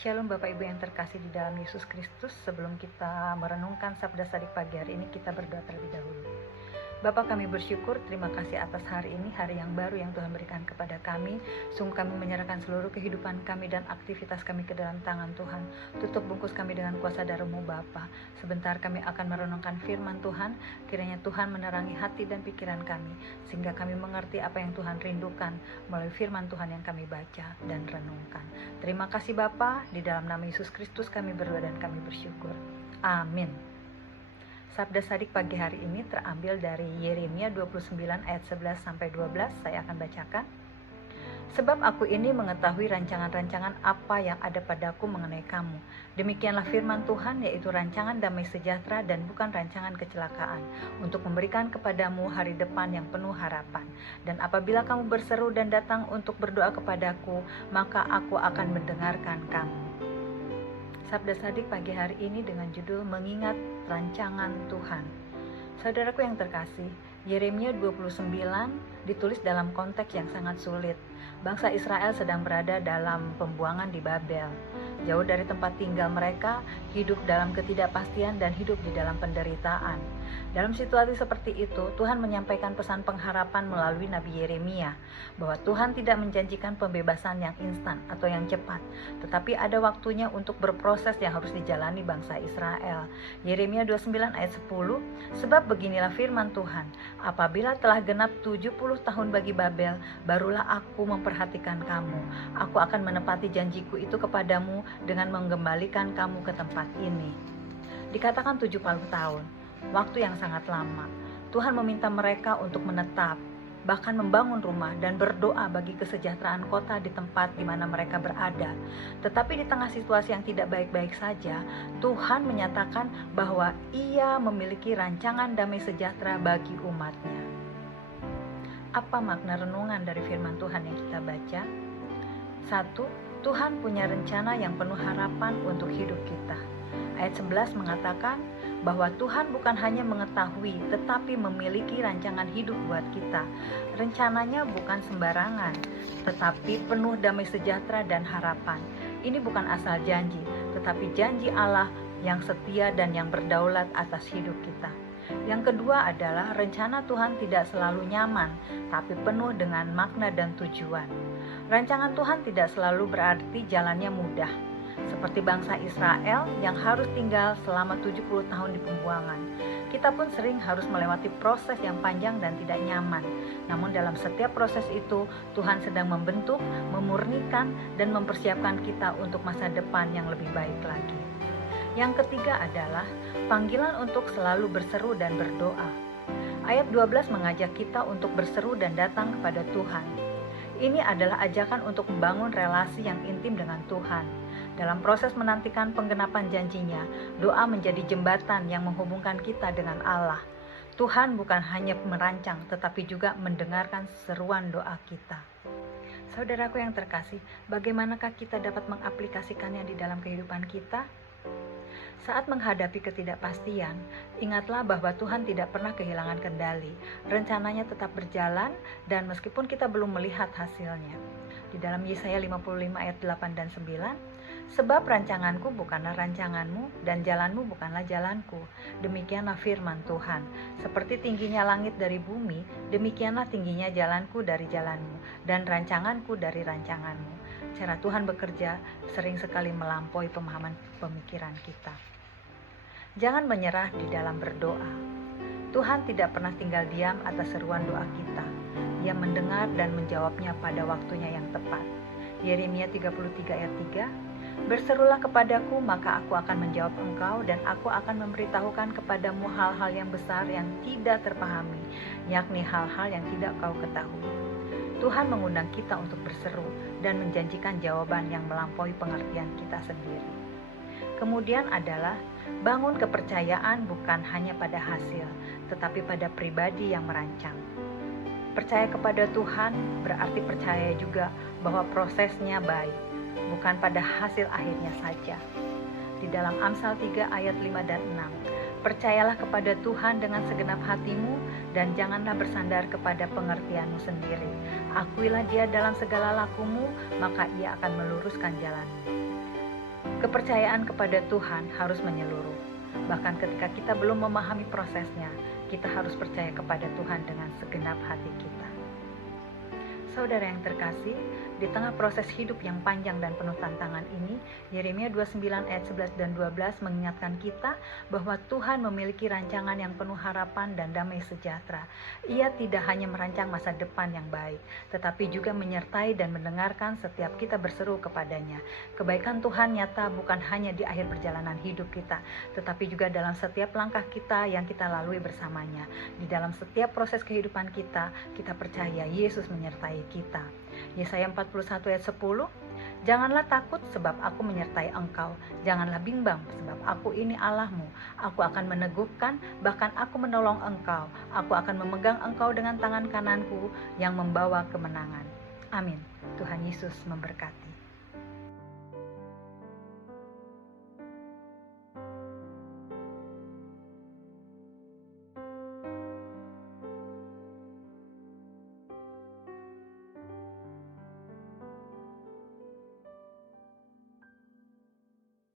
Shalom Bapak Ibu yang terkasih di dalam Yesus Kristus. Sebelum kita merenungkan Sabda Sadik pagi hari ini, kita berdoa terlebih dahulu. Bapa, kami bersyukur, terima kasih atas hari ini, hari yang baru yang Tuhan berikan kepada kami. Sungguh kami menyerahkan seluruh kehidupan kami dan aktivitas kami ke dalam tangan Tuhan. Tutup bungkus kami dengan kuasa darah-Mu Bapa. Sebentar kami akan merenungkan firman Tuhan, kiranya Tuhan menerangi hati dan pikiran kami, sehingga kami mengerti apa yang Tuhan rindukan melalui firman Tuhan yang kami baca dan renungkan. Terima kasih Bapa, di dalam nama Yesus Kristus kami berdoa dan kami bersyukur. Amin. Sabda Sadik pagi hari ini terambil dari Yeremia 29 ayat 11-12. Saya akan bacakan. Sebab aku ini mengetahui rancangan-rancangan apa yang ada padaku mengenai kamu. Demikianlah firman Tuhan, yaitu rancangan damai sejahtera dan bukan rancangan kecelakaan, untuk memberikan kepadamu hari depan yang penuh harapan. Dan apabila kamu berseru dan datang untuk berdoa kepadaku, maka aku akan mendengarkan kamu. Sabda Sadik pagi hari ini dengan judul Mengingat Rancangan Tuhan. Saudaraku yang terkasih, Yeremia 29 ditulis dalam konteks yang sangat sulit. Bangsa Israel sedang berada dalam pembuangan di Babel. Jauh dari tempat tinggal mereka, hidup dalam ketidakpastian dan hidup di dalam penderitaan. Dalam situasi seperti itu, Tuhan menyampaikan pesan pengharapan melalui Nabi Yeremia, bahwa Tuhan tidak menjanjikan pembebasan yang instan atau yang cepat, tetapi ada waktunya untuk berproses yang harus dijalani bangsa Israel. Yeremia 29 ayat 10, sebab beginilah firman Tuhan, apabila telah genap 70 tahun bagi Babel, barulah aku memperhatikan kamu. Aku akan menepati janjiku itu kepadamu dengan mengembalikan kamu ke tempat ini. Dikatakan 70 tahun, waktu yang sangat lama. Tuhan meminta mereka untuk menetap, bahkan membangun rumah dan berdoa bagi kesejahteraan kota di tempat di mana mereka berada. Tetapi di tengah situasi yang tidak baik-baik saja, Tuhan menyatakan bahwa Ia memiliki rancangan damai sejahtera bagi umatnya. Apa makna renungan dari firman Tuhan yang kita baca? 1. Tuhan punya rencana yang penuh harapan untuk hidup kita. Ayat 11 mengatakan bahwa Tuhan bukan hanya mengetahui, tetapi memiliki rancangan hidup buat kita. Rencananya bukan sembarangan, tetapi penuh damai sejahtera dan harapan. Ini bukan asal janji, tetapi janji Allah yang setia dan yang berdaulat atas hidup kita. Yang kedua adalah rencana Tuhan tidak selalu nyaman, tapi penuh dengan makna dan tujuan. Rancangan Tuhan tidak selalu berarti jalannya mudah, seperti bangsa Israel yang harus tinggal selama 70 tahun di pembuangan. Kita pun sering harus melewati proses yang panjang dan tidak nyaman. Namun dalam setiap proses itu, Tuhan sedang membentuk, memurnikan, dan mempersiapkan kita untuk masa depan yang lebih baik lagi. Yang ketiga adalah panggilan untuk selalu berseru dan berdoa. Ayat 12 mengajak kita untuk berseru dan datang kepada Tuhan. Ini adalah ajakan untuk membangun relasi yang intim dengan Tuhan. Dalam proses menantikan penggenapan janjinya, doa menjadi jembatan yang menghubungkan kita dengan Allah. Tuhan bukan hanya merancang, tetapi juga mendengarkan seruan doa kita. Saudaraku yang terkasih, bagaimanakah kita dapat mengaplikasikannya di dalam kehidupan kita? Saat menghadapi ketidakpastian, ingatlah bahwa Tuhan tidak pernah kehilangan kendali. Rencananya tetap berjalan dan meskipun kita belum melihat hasilnya. Di dalam Yesaya 55 ayat 8 dan 9, sebab rancanganku bukanlah rancanganmu dan jalanmu bukanlah jalanku. Demikianlah firman Tuhan. Seperti tingginya langit dari bumi, demikianlah tingginya jalanku dari jalanmu dan rancanganku dari rancanganmu. Cara Tuhan bekerja sering sekali melampaui pemahaman pemikiran kita. Jangan menyerah di dalam berdoa. Tuhan tidak pernah tinggal diam atas seruan doa kita. Ia mendengar dan menjawabnya pada waktunya yang tepat. Yeremia 33 ayat 3, berserulah kepadaku, maka aku akan menjawab engkau dan aku akan memberitahukan kepadamu hal-hal yang besar yang tidak terpahami, yakni hal-hal yang tidak kau ketahui. Tuhan mengundang kita untuk berseru dan menjanjikan jawaban yang melampaui pengertian kita sendiri. Kemudian adalah bangun kepercayaan bukan hanya pada hasil, tetapi pada pribadi yang merancang. Percaya kepada Tuhan berarti percaya juga bahwa prosesnya baik, bukan pada hasil akhirnya saja. Di dalam Amsal 3 ayat 5 dan 6, percayalah kepada Tuhan dengan segenap hatimu dan janganlah bersandar kepada pengertianmu sendiri. Akuilah Dia dalam segala lakumu, maka Ia akan meluruskan jalanmu. Kepercayaan kepada Tuhan harus menyeluruh. Bahkan ketika kita belum memahami prosesnya, kita harus percaya kepada Tuhan dengan segenap hati kita. Saudara yang terkasih, di tengah proses hidup yang panjang dan penuh tantangan ini, Yeremia 29 ayat 11 dan 12 mengingatkan kita bahwa Tuhan memiliki rancangan yang penuh harapan dan damai sejahtera. Ia tidak hanya merancang masa depan yang baik, tetapi juga menyertai dan mendengarkan setiap kita berseru kepadanya. Kebaikan Tuhan nyata bukan hanya di akhir perjalanan hidup kita, tetapi juga dalam setiap langkah kita yang kita lalui bersamanya. Di dalam setiap proses kehidupan kita, kita percaya Yesus menyertai kita. Yesaya 41 ayat 10, janganlah takut sebab aku menyertai engkau, janganlah bimbang sebab aku ini Allahmu, aku akan meneguhkan, bahkan aku menolong engkau, aku akan memegang engkau dengan tangan kananku yang membawa kemenangan. Amin. Tuhan Yesus memberkati.